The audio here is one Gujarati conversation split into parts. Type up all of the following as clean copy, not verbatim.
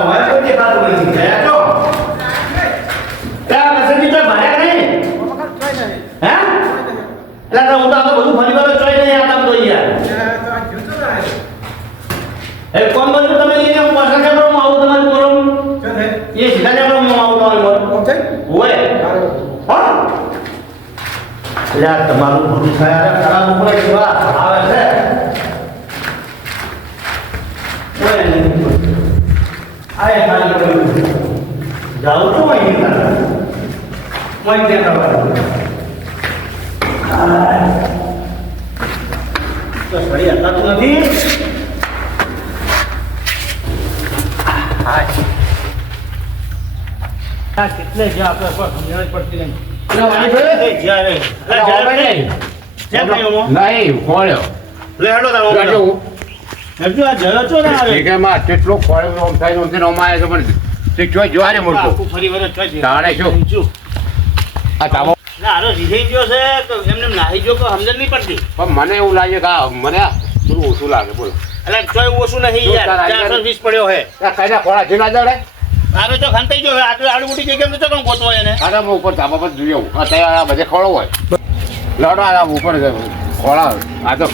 હોય તો દેખાતું નથી ગયા તો ત્યાં કસરતી તો ભર્યા નહીં હે એટલે હું તો આ તો બધું ફરી વાર ચોઈ નહીં આતા તો યાર એ કોણ બધું તમે લઈને હું પાછા કેમ આવું તમારું બોલો એ સીધા કેમ આવું તમારું બોલો હોય હા એટલે તમારું બધું થયા ખરાબ ઉપર કેવા આવે છે આય ખાલી જાઉં તો અહીં મન તે કરવા તો ફરી હટાતું નથી હાય કેટલે જ આપણે સમજણ પડતી નહીં કેટલો ખોળ્યો થાય જોવા મળતો ફરી વાર તાણે શું આ તામો રીઝાઈ ગયો છે તો એમને નાહી ગયો તો સમજણ નહીં પડતી પણ મને એવું લાગે કે મને થોડું ઓછું લાગે બોલો એટલે તોય ઓછું નહીં યાર 420 પડ્યો હે કઈ ખોળા ઝીલા જડે આરો તો ખાંતાઈ ગયો આટલું આડું મોટી જગ્યાએ તો કોણ ગોતવો એને આના ઉપર ધાબા પર જોઈએ અત્યારે આ બધે ખોળો હોય લડો આ ઉપર ખોળા આ તો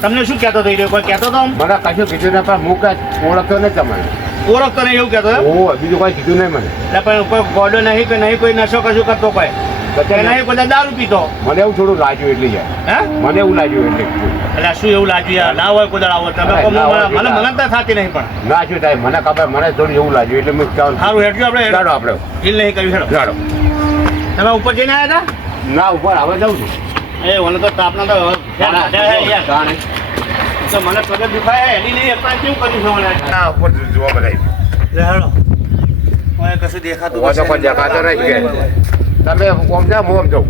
તમને શું કહેતો થઈ રહ્યો કોઈ કહેતો તો મને કશું કીધું ને પણ હું કાંઈ ઓળખતો નહીં તમારે ઓળખતો નહીં એવું કહેતો ઓ બીજું કોઈ કીધું નહીં મને એટલે પણ કોઈ ગોડો નહીં કે નહીં કોઈ નશો કશું કરતો કોઈ નહીં બધા દારૂ પીતો મને એવું થોડું લાગ્યું એટલી જાય હે મને એવું લાગ્યું એટલે શું એવું લાગ્યું યાર ના હોય કોઈ આવો તમે મને મનતા થતી નહીં પણ ના શું થાય મને ખબર મને થોડું એવું લાગ્યું એટલે મેં સારું હેઠું આપણે ચાલો આપણે હિલ નહીં કર્યું હેડો ચાલો તમે ઉપર જઈને આવ્યા હતા ના ઉપર હવે જાઉં છું એ મને તો તાપના તો તો મને પગત દુખાય એની નહીં અત્યારે કેવું કર્યું છે મને ના ઉપર જોવા બધા હેડો મને કશું દેખાતું કોઈ દેખાતો નહીં તમે કોમ જાઓ હું આમ જાઉં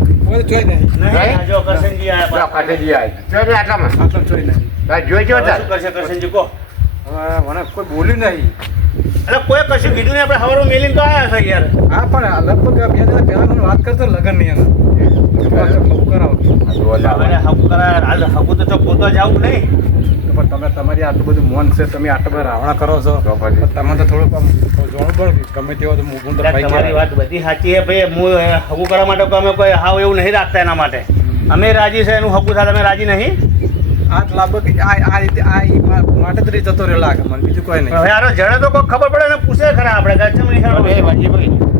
જો કરશનજી આયા કાટેજી આવી આટલામાં જોઈજો શું કરશે કરશનજી કહો મને કોઈ બોલ્યું નહીં એટલે કોઈ કશું કીધું નહીં આપણે હવારો મેલીને તો આવ્યા છે યાર હા પણ લગભગ 2 દિવસ પહેલા મને વાત કરતો લગન નહીં હકુ તો પોતા જવું નહીં પણ તમે તમારી આટલું બધું મન છે તમે આટલા બધા રાવણા કરો છો તમે તો થોડુંક આમ જોણું પડે ગમે તે હોય તો હું તમારી વાત બધી સાચી છે ભાઈ હું હકુ કરવા માટે અમે કોઈ હાવ એવું નહીં રાખતા એના માટે અમે રાજી છે એનું હકુ સાથે અમે રાજી નહીં આ લગભગ આ રીતે આ માટે જ જતો રહ્યો લાગે મને બીજું કોઈ નહીં હવે યાર જણે તો કોઈ ખબર પડે ને પૂછે ખરા આપણે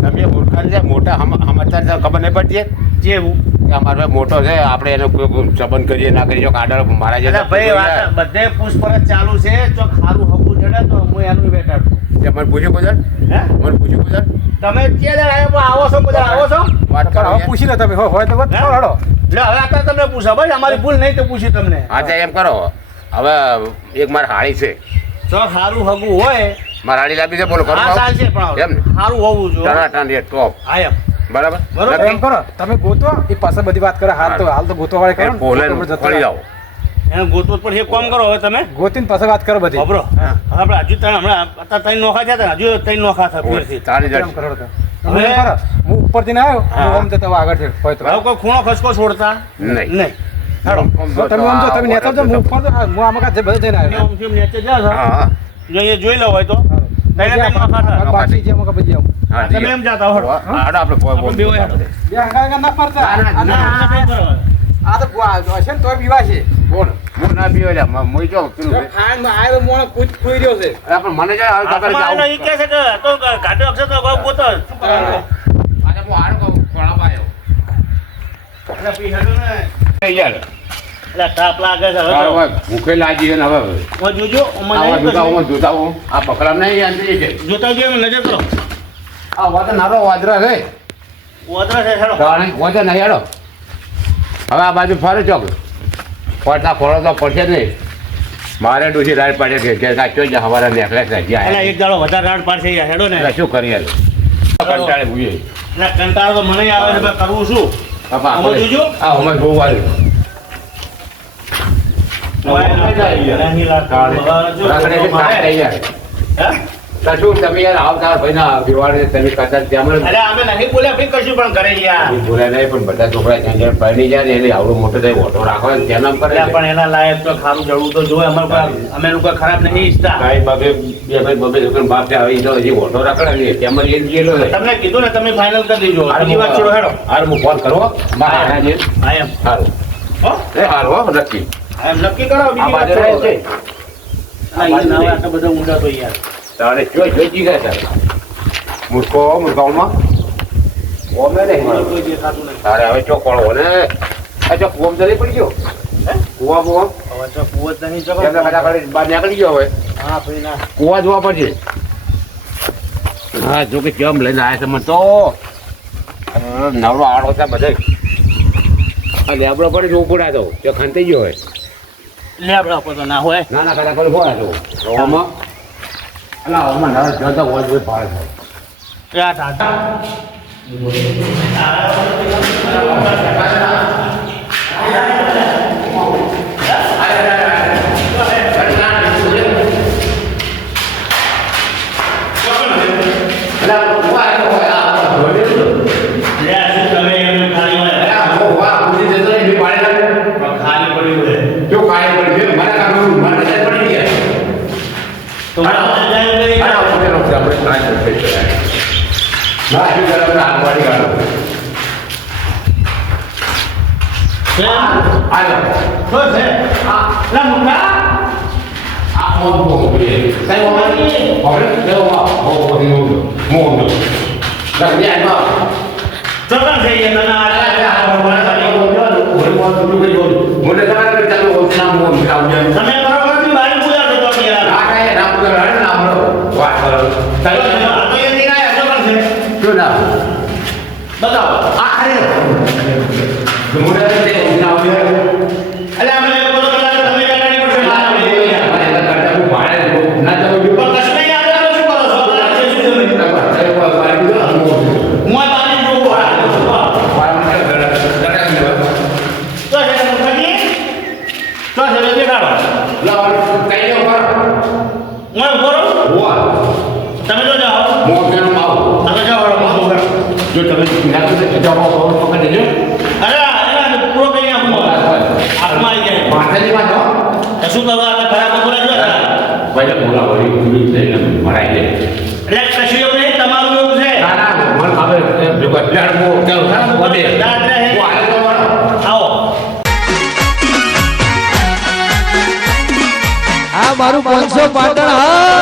તમે મૂર્ખાને મોટા સમાચાર ખબર નહીં પડતી જેવું અમારો મોટો છે આપણે એનો કોઈ સંબંધ કરીએ ના કરીએ આડર મારા જેટલા ભાઈ બધે પૂછપરછ ચાલુ છે તો ખારું હકું જડે તો હું એનું બેટર મને પૂછ્યું ગુજરાત હે મને પૂછ્યું ગુજરાત તમે ક્યાં આવો છો બધા આવો છો વાત કરો પૂછી લો તમે હોય તો વાત કરો હડો એટલે હવે અત્યારે તમને પૂછો ભાઈ અમારી ભૂલ નહીં તો પૂછી તમને આજે એમ કરો હવે એક મારી હાળી છે જો સારું હગું હોય મારી હાળી લાવી છે બોલો કરો ચાલશે પણ એમ ને સારું હોવું જોઈએ ટનાટન એ ટોપ હા એમ બરાબર બરોબર એમ કરો તમે ગોતો એ પાસે બધી વાત કરે હાલ તો ગોતો વાળે કરો બોલે ફળી જાઓ એને ગોતવું પણ એ કામ કરો હવે તમે ગોતીને પાસે વાત કરો બધી ખબરો આપણે હજુ હમણાં અત્યારે 3 નોખા થયા હજુ 3 નોખા થયા ફેરથી તારી કેમ કરો તો હું ઉપરથી ના આવ્યો હું આમ જતો આગળ છે હોય તો હવે કોઈ ખૂણો ખસકો છોડતા નહીં નહીં તમે આમ જો તમે નેતા જો હું ઉપર હું આમાં કાંઈ બધે જઈને આવ્યો આમ નીચે જા હા જોઈએ જોઈ લો હોય તો બાકી છે અમુક બધી આવું તમે એમ જાતા હો આડો આપણે બે હોય બે હંગા ના પડતા આ તો હશે ને તોય પીવા છે બોલ હું ના પીવો લે મોઈ જો પેલું ખાણ માં આયો મોણ કૂદ ખોઈ રહ્યો છે પણ મને જાય ખબર જાવ ઈ કે છે કે તો કાઢો અક્ષર તો ગોતો શું કરવાનું આજે હું આડો કોળા આવ્યો એટલે પી હડો ને યાર એટલે તાપ લાગે છે હવે ભૂખે લાગી છે ને હવે હું જોજો મને જોતા હું આ પકડા નહીં આંટી છે જોતા જો નજર કરો આ વાતા નારો વાદરા છે ઓદરા છે હેડો વાતા નહીં હેડો હવે આ બાજુ ફરે ચોક પડતા ખોળો તો પડશે જ નહીં મારે ડૂસી રાડ પાડે કે કાચો જ હવારે નેકલેસ એટલે એક દાડો વધારે રાડ પાડશે યાર હેડો ને શું કરીએ કંટાળે ભૂએ ના કંટાળો તો મને આવે છે કરવું શું જોજો આ હમણાં બહુ વાળું તો શું તમે યાર આવતા ભાઈ ના દિવાળી તમે કદાચ ત્યાં અરે અમે નહીં બોલ્યા ભાઈ કશું પણ કરે યાર બોલ્યા નહીં પણ બધા છોકરા ત્યાં જયારે પરણી જાય ને એને આવડું મોટો થાય ઓટો રાખો ને ત્યાં નામ કરે અલ્યા પણ એના લાયક તો ખારું જડવું તો જોઈએ અમે લોકો ખરાબ નહીં ઈચ્છતા ભાઈ બબે બે ભાઈ બબે છોકરા બાપ આવી તો હજી ઓટો રાખડે ને ત્યાં એ ગયેલો તમને કીધું ને તમે ફાઇનલ કરી દેજો બીજી વાત છોડો હેડો હાર હું ફોન કરો મારા જે આઈ એમ સારું હો એ હારું હો નક્કી આઈ એમ નક્કી કરો આ બીજી વાત બાજુ રહે છોડો છે આ ઈ ના હોય આટલા બધા ઊંડા તો યાર તારે જોઈ ગયા સર મુરગાંવમાં ઓમે નહીં મળે કોઈ દેખાતું નહીં તારે હવે ચોકોળો ને આ ચોક કુવામ તો નહીં પડી ગયો કુવા બુવા હવે તો કુવત નહીં જગો એમને બધા કાઢી બહાર નીકળી ગયો હવે હા ભાઈ ના કુવા જોવા પડશે હા જો કે કેમ લઈને આવ્યા છે મને તો નવરો આડો છે બધે આ લેબડો પડે જો ઉપડા તો તે ખંતાઈ ગયો હોય લેબડા પર તો ના હોય ના ના કદાચ કોઈ હોય તો આમાં અલા આમાં ના જતા હોય તો ભાડે થાય યા દાદા મારું 500 પાટણ હા